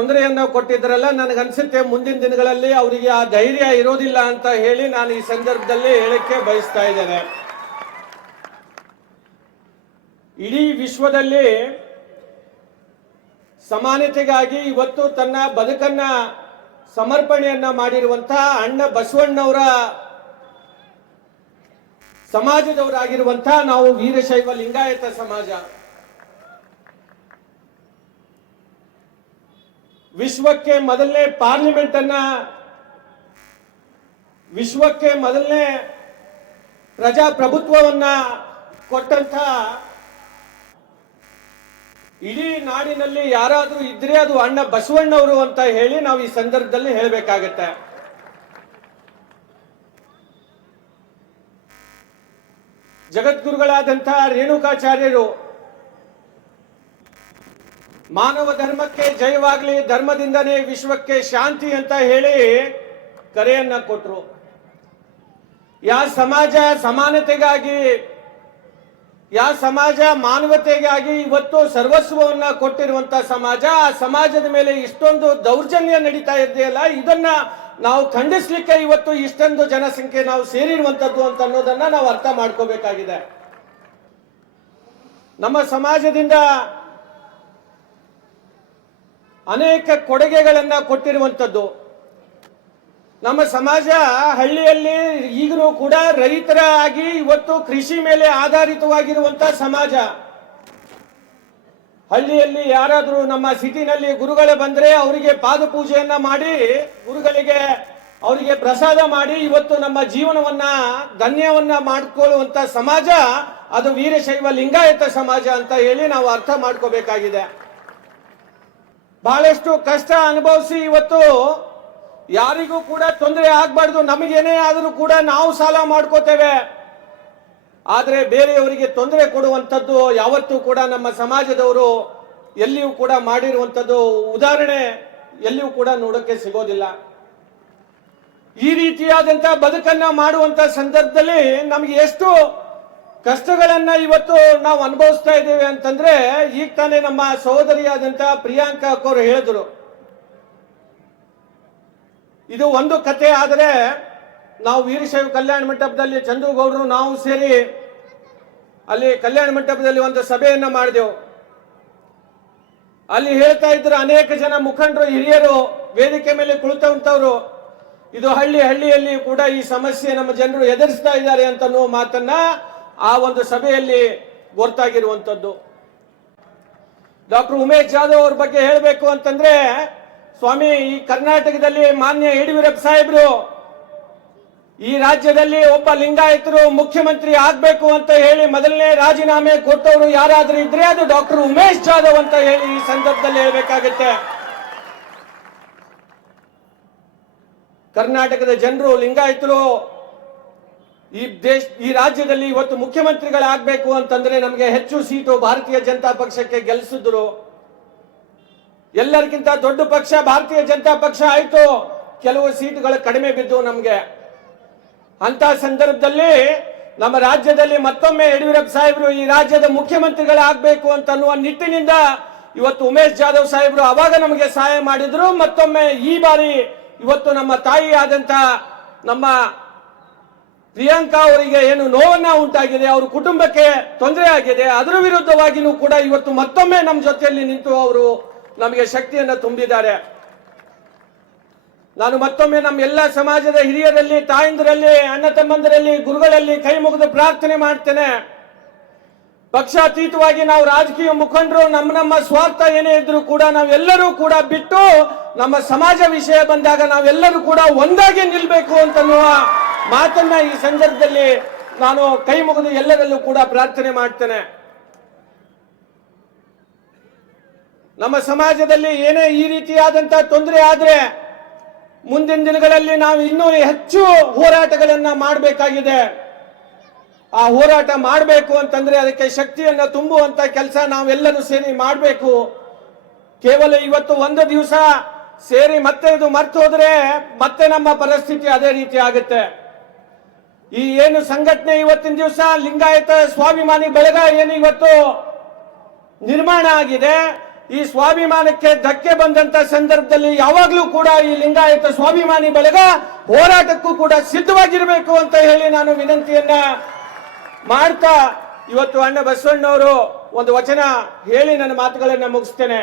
ತೊಂದರೆಯನ್ನು ಕೊಟ್ಟಿದ್ರಲ್ಲ, ನನಗನ್ಸುತ್ತೆ ಮುಂದಿನ ದಿನಗಳಲ್ಲಿ ಅವರಿಗೆ ಆ ಧೈರ್ಯ ಇರೋದಿಲ್ಲ ಅಂತ ಹೇಳಿ ನಾನು ಈ ಸಂದರ್ಭದಲ್ಲಿ ಹೇಳಕ್ಕೆ ಬಯಸ್ತಾ ಇದ್ದೇನೆ. ಇಡೀ ವಿಶ್ವದಲ್ಲಿ ಸಮಾನತೆಗಾಗಿ ಇವತ್ತು ತನ್ನ ಬದುಕನ್ನ ಸಮರ್ಪಣೆಯನ್ನ ಮಾಡಿರುವಂತಹ ಅಣ್ಣ ಬಸವಣ್ಣವರ ಸಮಾಜದವರಾಗಿರುವಂತಹ ನಾವು ವೀರಶೈವ ಲಿಂಗಾಯತ ಸಮಾಜ ವಿಶ್ವಕ್ಕೆ ಮೊದಲನೇ ಪಾರ್ಲಿಮೆಂಟ್ ಅನ್ನ, ವಿಶ್ವಕ್ಕೆ ಮೊದಲನೇ ಪ್ರಜಾಪ್ರಭುತ್ವವನ್ನ ಕೊಟ್ಟಂತ ಇಡೀ ನಾಡಿನಲ್ಲಿ ಯಾರಾದ್ರೂ ಇದ್ರೆ ಅದು ಅಣ್ಣ ಬಸವಣ್ಣವರು ಅಂತ ಹೇಳಿ ನಾವು ಈ ಸಂದರ್ಭದಲ್ಲಿ ಹೇಳಬೇಕಾಗತ್ತೆ. ಜಗದ್ಗುರುಗಳಾದಂತಹ ರೇಣುಕಾಚಾರ್ಯರು ಮಾನವ ಧರ್ಮಕ್ಕೆ ಜಯವಾಗಲಿ, ಧರ್ಮದಿಂದನೇ ವಿಶ್ವಕ್ಕೆ ಶಾಂತಿ ಅಂತ ಹೇಳಿ ಕರೆಯನ್ನ ಕೊಟ್ಟರು. ಯಾವ ಸಮಾಜ ಸಮಾನತೆಗಾಗಿ, ಯಾವ ಸಮಾಜ ಮಾನವತೆಗಾಗಿ ಇವತ್ತು ಸರ್ವಸ್ವವನ್ನ ಕೊಟ್ಟಿರುವಂತಹ ಸಮಾಜ, ಆ ಸಮಾಜದ ಮೇಲೆ ಇಷ್ಟೊಂದು ದೌರ್ಜನ್ಯ ನಡೀತಾ ಇದೆಯಲ್ಲ, ಇದನ್ನ ನಾವು ಖಂಡಿಸ್ಲಿಕ್ಕೆ ಇವತ್ತು ಇಷ್ಟೊಂದು ಜನಸಂಖ್ಯೆ ನಾವು ಸೇರಿರುವಂತದ್ದು ಅಂತ ಅನ್ನೋದನ್ನ ನಾವು ಅರ್ಥ ಮಾಡ್ಕೋಬೇಕಾಗಿದೆ. ನಮ್ಮ ಸಮಾಜದಿಂದ ಅನೇಕ ಕೊಡುಗೆಗಳನ್ನ ಕೊಟ್ಟಿರುವಂತದ್ದು. ನಮ್ಮ ಸಮಾಜ ಹಳ್ಳಿಯಲ್ಲಿ ಈಗಲೂ ಕೂಡ ರೈತರಾಗಿ ಇವತ್ತು ಕೃಷಿ ಮೇಲೆ ಆಧಾರಿತವಾಗಿರುವಂತಹ ಸಮಾಜ. ಹಳ್ಳಿಯಲ್ಲಿ ಯಾರಾದ್ರೂ ನಮ್ಮ ಸಿಟಿನಲ್ಲಿ ಗುರುಗಳು ಬಂದ್ರೆ ಅವರಿಗೆ ಪಾದ ಪೂಜೆಯನ್ನ ಮಾಡಿ, ಗುರುಗಳಿಗೆ ಅವರಿಗೆ ಪ್ರಸಾದ ಮಾಡಿ ಇವತ್ತು ನಮ್ಮ ಜೀವನವನ್ನ ಧನ್ಯವನ್ನ ಮಾಡಿಕೊಳ್ಳುವಂತ ಸಮಾಜ ಅದು ವೀರಶೈವ ಲಿಂಗಾಯತ ಸಮಾಜ ಅಂತ ಹೇಳಿ ನಾವು ಅರ್ಥ ಮಾಡ್ಕೋಬೇಕಾಗಿದೆ. ಬಹಳಷ್ಟು ಕಷ್ಟ ಅನುಭವಿಸಿ ಇವತ್ತು ಯಾರಿಗೂ ಕೂಡ ತೊಂದರೆ ಆಗ್ಬಾರ್ದು, ನಮಗೇನೇ ಆದರೂ ಕೂಡ ನಾವು ಸಾಲ ಮಾಡ್ಕೋತೇವೆ, ಆದ್ರೆ ಬೇರೆಯವರಿಗೆ ತೊಂದರೆ ಕೊಡುವಂಥದ್ದು ಯಾವತ್ತೂ ಕೂಡ ನಮ್ಮ ಸಮಾಜದವರು ಎಲ್ಲಿಯೂ ಕೂಡ ಮಾಡಿರುವಂಥದ್ದು ಉದಾಹರಣೆ ಎಲ್ಲಿಯೂ ಕೂಡ ನೋಡೋಕೆ ಸಿಗೋದಿಲ್ಲ. ಈ ರೀತಿಯಾದಂತಹ ಬದುಕನ್ನ ಮಾಡುವಂತ ಸಂದರ್ಭದಲ್ಲಿ ನಮಗೆ ಎಷ್ಟು ಕಷ್ಟಗಳನ್ನ ಇವತ್ತು ನಾವು ಅನುಭವಿಸ್ತಾ ಇದ್ದೇವೆ ಅಂತಂದ್ರೆ, ಈಗ ತಾನೇ ನಮ್ಮ ಸಹೋದರಿಯಾದಂತಹ ಪ್ರಿಯಾಂಕಾ ಅವರು ಹೇಳಿದ್ರು. ಇದು ಒಂದು ಕತೆ. ಆದರೆ ನಾವು ವೀರಶೈವ ಕಲ್ಯಾಣ ಮಂಟಪದಲ್ಲಿ ಚಂದ್ರಗೌಡರು ನಾವು ಸೇರಿ ಅಲ್ಲಿ ಕಲ್ಯಾಣ ಮಂಟಪದಲ್ಲಿ ಒಂದು ಸಭೆಯನ್ನ ಮಾಡಿದೆವು. ಅಲ್ಲಿ ಹೇಳ್ತಾ ಇದ್ರು ಅನೇಕ ಜನ ಮುಖಂಡರು, ಹಿರಿಯರು ವೇದಿಕೆ ಮೇಲೆ ಕುಳಿತಂತವ್ರು, ಇದು ಹಳ್ಳಿಯಲ್ಲಿ ಕೂಡ ಈ ಸಮಸ್ಯೆ ನಮ್ಮ ಜನರು ಎದುರಿಸ್ತಾ ಇದ್ದಾರೆ ಅಂತ ಮಾತನ್ನ ಆ ಒಂದು ಸಭೆಯಲ್ಲಿ ಗೊತ್ತಾಗಿರುವಂತದ್ದು. ಡಾಕ್ಟರ್ ಉಮೇಶ್ ಜಾಧವ್ ಅವ್ರ ಬಗ್ಗೆ ಹೇಳಬೇಕು ಅಂತಂದ್ರೆ, ಸ್ವಾಮಿ, ಈ ಕರ್ನಾಟಕದಲ್ಲಿ ಮಾನ್ಯ ಯಡಿಯೂರಪ್ಪ ಸಾಹೇಬ್ರು ಈ ರಾಜ್ಯದಲ್ಲಿ ಒಬ್ಬ ಲಿಂಗಾಯತರು ಮುಖ್ಯಮಂತ್ರಿ ಆಗ್ಬೇಕು ಅಂತ ಹೇಳಿ ಮೊದಲನೇ ರಾಜೀನಾಮೆ ಕೊಟ್ಟವರು ಯಾರಾದ್ರೂ ಇದ್ರೆ ಅದು ಡಾಕ್ಟರ್ ಉಮೇಶ್ ಜಾಧವ್ ಅಂತ ಹೇಳಿ ಈ ಸಂದರ್ಭದಲ್ಲಿ ಹೇಳಬೇಕಾಗುತ್ತೆ. ಕರ್ನಾಟಕದ ಜನರು ಲಿಂಗಾಯತರು ಈ ರಾಜ್ಯದಲ್ಲಿ ಇವತ್ತು ಮುಖ್ಯಮಂತ್ರಿಗಳಾಗಬೇಕು ಅಂತಂದ್ರೆ ನಮಗೆ ಹೆಚ್ಚು ಸೀಟು ಭಾರತೀಯ ಜನತಾ ಪಕ್ಷಕ್ಕೆ ಗೆಲ್ಲಿಸಿದ್ರು. ಎಲ್ಲರಿಗಿಂತ ದೊಡ್ಡ ಪಕ್ಷ ಭಾರತೀಯ ಜನತಾ ಪಕ್ಷ ಆಯ್ತು, ಕೆಲವು ಸೀಟುಗಳು ಕಡಿಮೆ ಬಿದ್ದು ನಮಗೆ. ಅಂತ ಸಂದರ್ಭದಲ್ಲಿ ನಮ್ಮ ರಾಜ್ಯದಲ್ಲಿ ಮತ್ತೊಮ್ಮೆ ಯಡಿಯೂರಪ್ಪ ಸಾಹೇಬರು ಈ ರಾಜ್ಯದ ಮುಖ್ಯಮಂತ್ರಿಗಳಾಗಬೇಕು ಅಂತ ಅನ್ನುವ ನಿಟ್ಟಿನಿಂದ ಇವತ್ತು ಉಮೇಶ್ ಜಾಧವ್ ಸಾಹೇಬರು ಅವಾಗ ನಮಗೆ ಸಹಾಯ ಮಾಡಿದ್ರು. ಮತ್ತೊಮ್ಮೆ ಈ ಬಾರಿ ಇವತ್ತು ನಮ್ಮ ತಾಯಿ ಆದಂತ ನಮ್ಮ ಪ್ರಿಯಾಂಕಾ ಅವರಿಗೆ ಏನು ನೋವನ್ನ ಉಂಟಾಗಿದೆ, ಅವ್ರ ಕುಟುಂಬಕ್ಕೆ ತೊಂದರೆ ಆಗಿದೆ, ಅದರ ವಿರುದ್ಧವಾಗಿಯೂ ಕೂಡ ಇವತ್ತು ಮತ್ತೊಮ್ಮೆ ನಮ್ಮ ಜೊತೆಯಲ್ಲಿ ನಿಂತು ಅವರು ನಮಗೆ ಶಕ್ತಿಯನ್ನು ತುಂಬಿದ್ದಾರೆ. ನಾನು ಮತ್ತೊಮ್ಮೆ ನಮ್ಮ ಎಲ್ಲ ಸಮಾಜದ ಹಿರಿಯರಲ್ಲಿ, ತಾಯಂದಿರಲ್ಲಿ, ಅಣ್ಣ ತಮ್ಮಂದರಲ್ಲಿ, ಗುರುಗಳಲ್ಲಿ ಕೈ ಮುಗಿದು ಪ್ರಾರ್ಥನೆ ಮಾಡ್ತೇನೆ. ಪಕ್ಷಾತೀತವಾಗಿ ನಾವು ರಾಜಕೀಯ ಮುಖಂಡರು ನಮ್ಮ ಸ್ವಾರ್ಥ ಏನೇ ಇದ್ರೂ ಕೂಡ ನಾವೆಲ್ಲರೂ ಕೂಡ ಬಿಟ್ಟು ನಮ್ಮ ಸಮಾಜ ವಿಷಯ ಬಂದಾಗ ನಾವೆಲ್ಲರೂ ಕೂಡ ಒಂದಾಗಿ ನಿಲ್ಬೇಕು ಅಂತನ್ನುವ ಮಾತನ್ನ ಈ ಸಂದರ್ಭದಲ್ಲಿ ನಾನು ಕೈ ಮುಗಿದು ಎಲ್ಲರಲ್ಲೂ ಕೂಡ ಪ್ರಾರ್ಥನೆ ಮಾಡ್ತೇನೆ. ನಮ್ಮ ಸಮಾಜದಲ್ಲಿ ಏನೇ ಈ ರೀತಿಯಾದಂತಹ ತೊಂದರೆ ಆದ್ರೆ ಮುಂದಿನ ದಿನಗಳಲ್ಲಿ ನಾವು ಇನ್ನೂ ಹೆಚ್ಚು ಹೋರಾಟಗಳನ್ನ ಮಾಡಬೇಕಾಗಿದೆ. ಆ ಹೋರಾಟ ಮಾಡಬೇಕು ಅಂತಂದ್ರೆ ಅದಕ್ಕೆ ಶಕ್ತಿಯನ್ನ ತುಂಬುವಂತ ಕೆಲಸ ನಾವೆಲ್ಲರೂ ಸೇರಿ ಮಾಡಬೇಕು. ಕೇವಲ ಇವತ್ತು ಒಂದು ದಿವಸ ಸೇರಿ ಮತ್ತೆ ಇದು ಮರ್ತು ಹೋದ್ರೆ ಮತ್ತೆ ನಮ್ಮ ಪರಿಸ್ಥಿತಿ ಅದೇ ರೀತಿ ಆಗುತ್ತೆ. ಈ ಏನು ಸಂಘಟನೆ ಇವತ್ತಿನ ದಿವಸ ಲಿಂಗಾಯತ ಸ್ವಾಭಿಮಾನಿ ಬಳಗ ಏನು ಇವತ್ತು ನಿರ್ಮಾಣ ಆಗಿದೆ, ಈ ಸ್ವಾಭಿಮಾನಕ್ಕೆ ಧಕ್ಕೆ ಬಂದಂತ ಸಂದರ್ಭದಲ್ಲಿ ಯಾವಾಗ್ಲೂ ಕೂಡ ಈ ಲಿಂಗಾಯತ ಸ್ವಾಭಿಮಾನಿ ಬಳಗ ಹೋರಾಟಕ್ಕೂ ಕೂಡ ಸಿದ್ಧವಾಗಿರಬೇಕು ಅಂತ ಹೇಳಿ ನಾನು ವಿನಂತಿಯನ್ನ ಮಾಡ್ತಾ ಇವತ್ತು ಅಣ್ಣ ಬಸವಣ್ಣವರು ಒಂದು ವಚನ ಹೇಳಿ ನನ್ನ ಮಾತುಗಳನ್ನ ಮುಗಿಸ್ತೇನೆ.